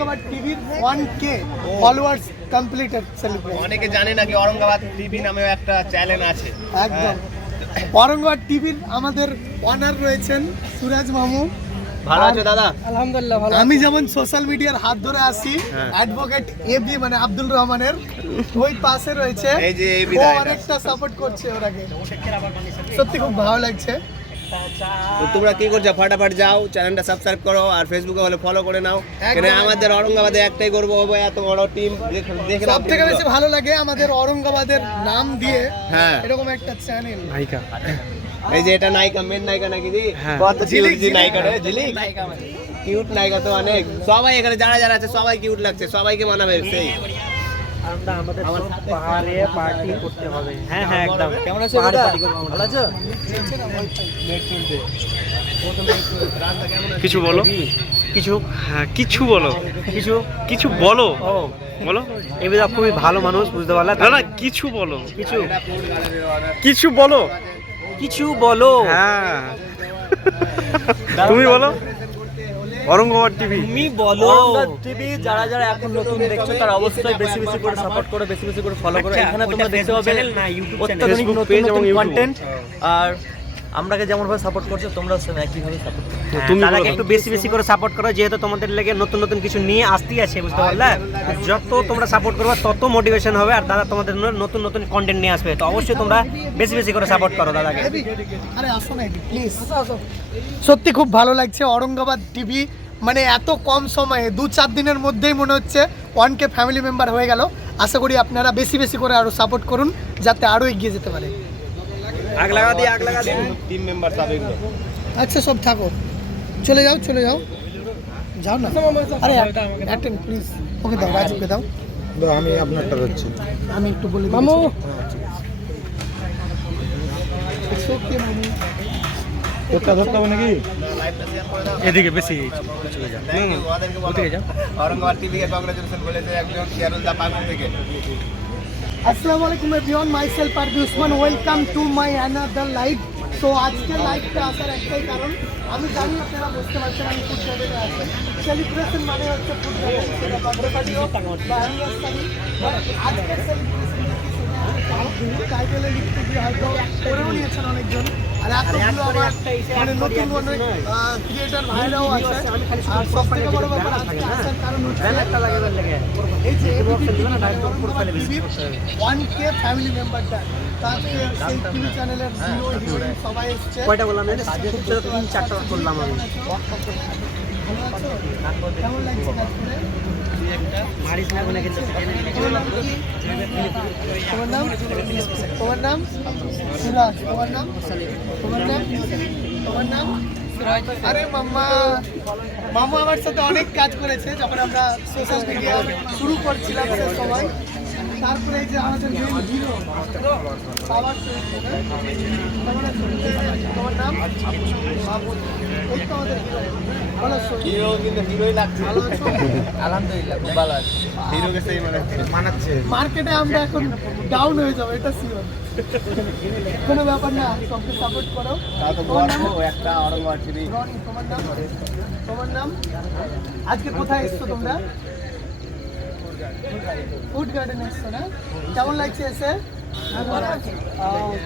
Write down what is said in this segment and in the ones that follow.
Aurangabad TV 1K followers completed celebration. অনেকে জানে না কি औरंगाबाद টিভি নামেও একটা চ্যানেল আছে। একদম औरंगाबाद টিভির আমাদের অনার রয়েছেন সুরাজ মামু। ভালো আছো দাদা? আলহামদুলিল্লাহ ভালো। আমি যেমন সোশ্যাল মিডিয়ার হাত ধরে আসি, অ্যাডভোকেট এবি মানে আব্দুল রহমানের ওই পাশে রয়েছে, এই যে এবি ও দা অনেকটা সাপোর্ট করছে ওরাকে, সত্যি খুব ভালো লাগছে। তো তোমরা কি করছো? ফাটাফাট যাও চ্যানেলটা সাবস্ক্রাইব করো আর ফেসবুকে হলে ফলো করে নাও। এখানে আমাদের औरंगाबादে একটাই করবো, এত বড় টিম দেখে সব থেকে বেশি ভালো লাগে আমাদের औरंगाबाদের নাম দিয়ে হ্যাঁ এরকম একটা চ্যানেল। নায়িকা এই যে এটা নায়িকা, মেন নায়িকা নাকি দি কত ঝিলিক জি নায়িকা রে, ঝিলিক কিউট নায়িকা তো অনেক। সবাই এখানে যারা যারা আছে সবাই কিউট লাগছে, সবাইকে মানাবে সেই। আমরা আমাদের পাহাড়ে পার্টি করতে হবে। হ্যাঁ হ্যাঁ একদম। কেমন আছো? ভালো আছো? কিছু বলো, কিছু হ্যাঁ কিছু বলো, কিছু কিছু বলো, বলো। এবিদা খুবই ভালো মানুষ, বুঝতে পারলা? না না কিছু বলো, কিছু কিছু বলো, কিছু বলো। হ্যাঁ তুমি বলো। औरंगाबाद টিভি তুমি বলো। औरंगाबाद টিভি যারা যারা এখন নতুন দেখছো তারা অবশ্যই বেশি বেশি করে সাপোর্ট করো, বেশি বেশি করে ফলো করো। এখানে তোমরা দেখতে পাবে অত্যাধুনিক নতুন নতুন কন্টেন্ট, আর আমরাকে যেমন ভাবে সাপোর্ট করছো তোমরাও সেম একই ভাবে সাপোর্ট করো। তুমি তারাকে একটু বেশি বেশি করে সাপোর্ট করো, যেহেতু তোমাদের লেগে নতুন নতুন কিছু নিয়ে আসতেই আছে, বুঝতে পারলে? যত তোমরা সাপোর্ট করবে তত মোটিভেশন হবে, আর দাদা তোমাদের নতুন নতুন কন্টেন্ট নিয়ে আসবে। তো অবশ্যই তোমরা বেশি বেশি করে সাপোর্ট করো দাদাকে। আরে আসো না প্লিজ। সত্যি খুব ভালো লাগছে औरंगाबाद টিভি, মানে এত কম সময়ে 2-4 দিনের মধ্যেই মনে হচ্ছে 1K ফ্যামিলি মেম্বার হয়ে গেল। আশা করি আপনারা বেশি বেশি করে আরো সাপোর্ট করুন যাতে আরো এগিয়ে যেতে পারে। আগ লাগা দি, আগ লাগা দি। টিম মেম্বার সব এগুলো। আচ্ছা সব থাকো, চলে যাও চলে যাও, যাও না। আরে অ্যাটেন্ড প্লিজ, ওকে দাও, রাজুকে দাও। আমি আপনারটা হচ্ছে আমি একটু বলি মামু। ওকে মামু, এটা ধরতে হবে নাকি? এদিকে বেশি চলে যাও। ওদিকে যাও। औरंगाबाद টিভি কে কংগ্রেচুলেশন বলেছে একজন কেরল দা পাগল থেকে। আসসালামু আলাইকুম everyone, myself Parvi Usman, welcome to my another live. তো আজকে লাইভটা আসার একটাই কারণ, আমি জানি আপনারা বুঝতে পারছেন আমি ফুড গার্ডেনে আছি। সেলিব্রেশন মানে হচ্ছে ফুড গার্ডেন, সেটা বার্থডে পার্টি হোক বা অ্যানিভার্সারি, আজকের সেলিব্রেশন টাইটেলে লিখতে গিয়ে হয়তো করেও নিয়েছেন অনেকজন, আর এতগুলো আমার মানে নতুন অনেক ক্রিয়েটার ভাইরাও আছে। আর সব থেকে বড় ব্যাপার আজকে আসার কারণ হচ্ছে এই যে টিভির 1K ফ্যামিলি মেম্বারটা, তাকে সেই টিভি চ্যানেলের হিরো হিরোইন সবাই এসছে। কয়টা বললাম? 3-4টা করলাম আমি। কেমন লাগছে কাজ করে? মারিস না বলে গেছে। তোমার নাম কি? তোমার নাম? তোমার নাম সুরাজ। তোমার নাম? তোমার নাম? তোমার নাম? আরে মাম্মা, মামু আমার সাথে অনেক কাজ করেছে যখন আমরা সোশ্যাল মিডিয়া শুরু করছিলাম সে সময়। তারপরে এই যে আমাদের হিরো সবার তোমার নাম? বাবু। এই তো আমাদের হিরো। ভালো আছো? হিরো কিন্তু হিরোই লাগছে। ভালো আছো? আলহামদুলিল্লাহ খুব ভালো আছে। হিরোকে সেই মানাচ্ছে। মার্কেটে আমরা এখন ডাউন হয়ে যাবো, এটা শিওর। কোনো ব্যাপার না, সবকে সাপোর্ট করো। তাও তো গর্ব একটা औरंगाबाद টিভি। রনি, তোমার নাম? তোমার নাম? আজকে কোথায় এসছো তোমরা? ফুড গার্ডেন এসছো না? কেমন লাগছে এসে?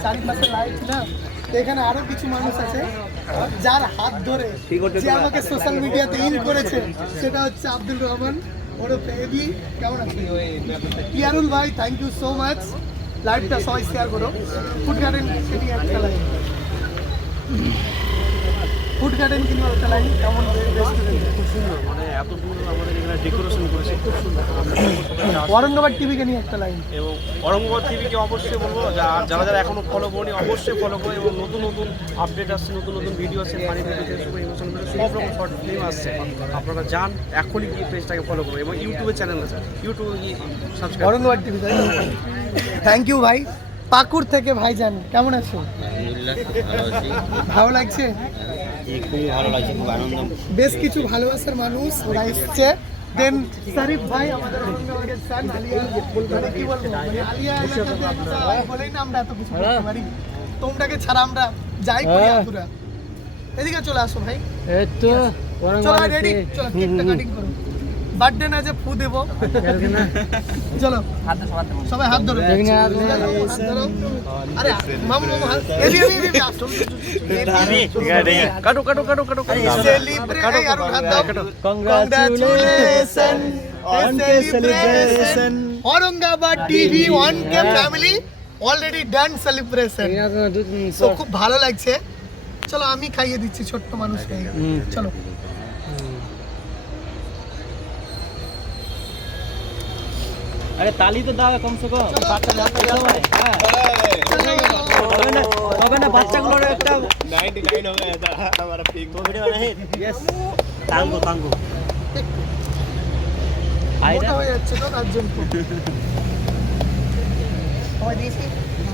চারিপাশে লাইট না, তো এখানে আরো কিছু মানুষ আছে যার হাত ধরে যে আমাকে সোশ্যাল মিডিয়াতে ইন করেছে, সেটা হচ্ছে আব্দুল রহমান ওরফে এবি। কেমন আছেন? ইয়ারুল ভাই, থ্যাংক ইউ সো মাচ। লাইভটা সবাই শেয়ার করো। ফুড গার্ডেন সেটি একটা লাইভ, ফুড গার্ডেন কিংবা একটা লাইভ। কেমন রেস্টুরেন্ট? খুব সুন্দর, মানে এত সুন্দর আমাদের এখানে ডেকোরেশন করেছে, খুব সুন্দর। औरंगाबाद টিভি কে নিয়ে একটা লাইন। এবং औरंगाबाद টিভিকে অবশ্যই বলবো যারা যারা এখনো ফলো করেনি অবশ্যই ফলো করে, এবং নতুন নতুন আপডেট আসছে, নতুন নতুন ভিডিও আসছে, funny video, Facebook, emotion video, সব রকম শর্ট ফিল্ম আসছে। আপনারা যান এখনই গিয়ে পেজটাকে ফলো করুন, এবং ইউটিউবে চ্যানেল আছে, ইউটিউবে গিয়ে subscribe. Aurangabad TV, thank you ভাই। পাকুর থেকে ভাইজান, কেমন আছো? ভালো লাগছে? খুবই ভালো লাগছে, খুব আনন্দ। বেশ কিছু ভালোবাসার মানুষ ওরা এসছে। দেন শরীফ ভাই আমাদের औरंगाबाদের সান, আলিয়া মানে কি বলবো, মানে আলিয়া এলাকাতে একটা বলেই না আমরা এত কিছু করতে পারি, তোমরাকে ছাড়া আমরা যাই করি আতুরা। এদিকে চলে আসো ভাই, এই তো চলো রেডি, চলো কেকটা কাটিং করো। বার্থডে না যে ফু দেবো চলো সবাই হাত ধরো হাত ধরো। আরে মামু মামু হাত এলি এলি এলি আসো কাটো কাটো কাটো কাটো সেলিব্রেট আর হাত দাও congratulation on celebration Aurangabad TV 1K family already done celebration তো খুব ভালো লাগছে চলো আমি খাইয়ে দিচ্ছি ছোট্ট মানুষকে চলো আরে তালি তো দাও কমসে কম বাচ্চা বাচ্চা সবাই হ্যাঁ তবে না বাচ্চাগুলোর একটা 99 हो गया था हमारा पिक ভিডিও বানাই यस তাঙ্গো তাঙ্গো মোটা হয়ে যাচ্ছে তো তার জন্য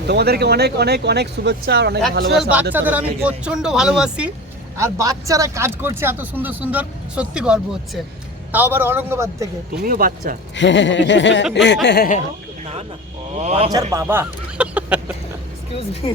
তোমাদেরকে অনেক অনেক অনেক শুভেচ্ছা আর অনেক অ্যাকচুয়াল ভালোবাসা বাচ্চাদের আমি প্রচন্ড ভালোবাসি আর বাচ্চারা কাজ করছে এত সুন্দর সুন্দর সত্যি গর্ব হচ্ছে তাও আবার औरंगाबाद থেকে তুমিও বাচ্চা না না বাচ্চার বাবা এক্সকিউজ মি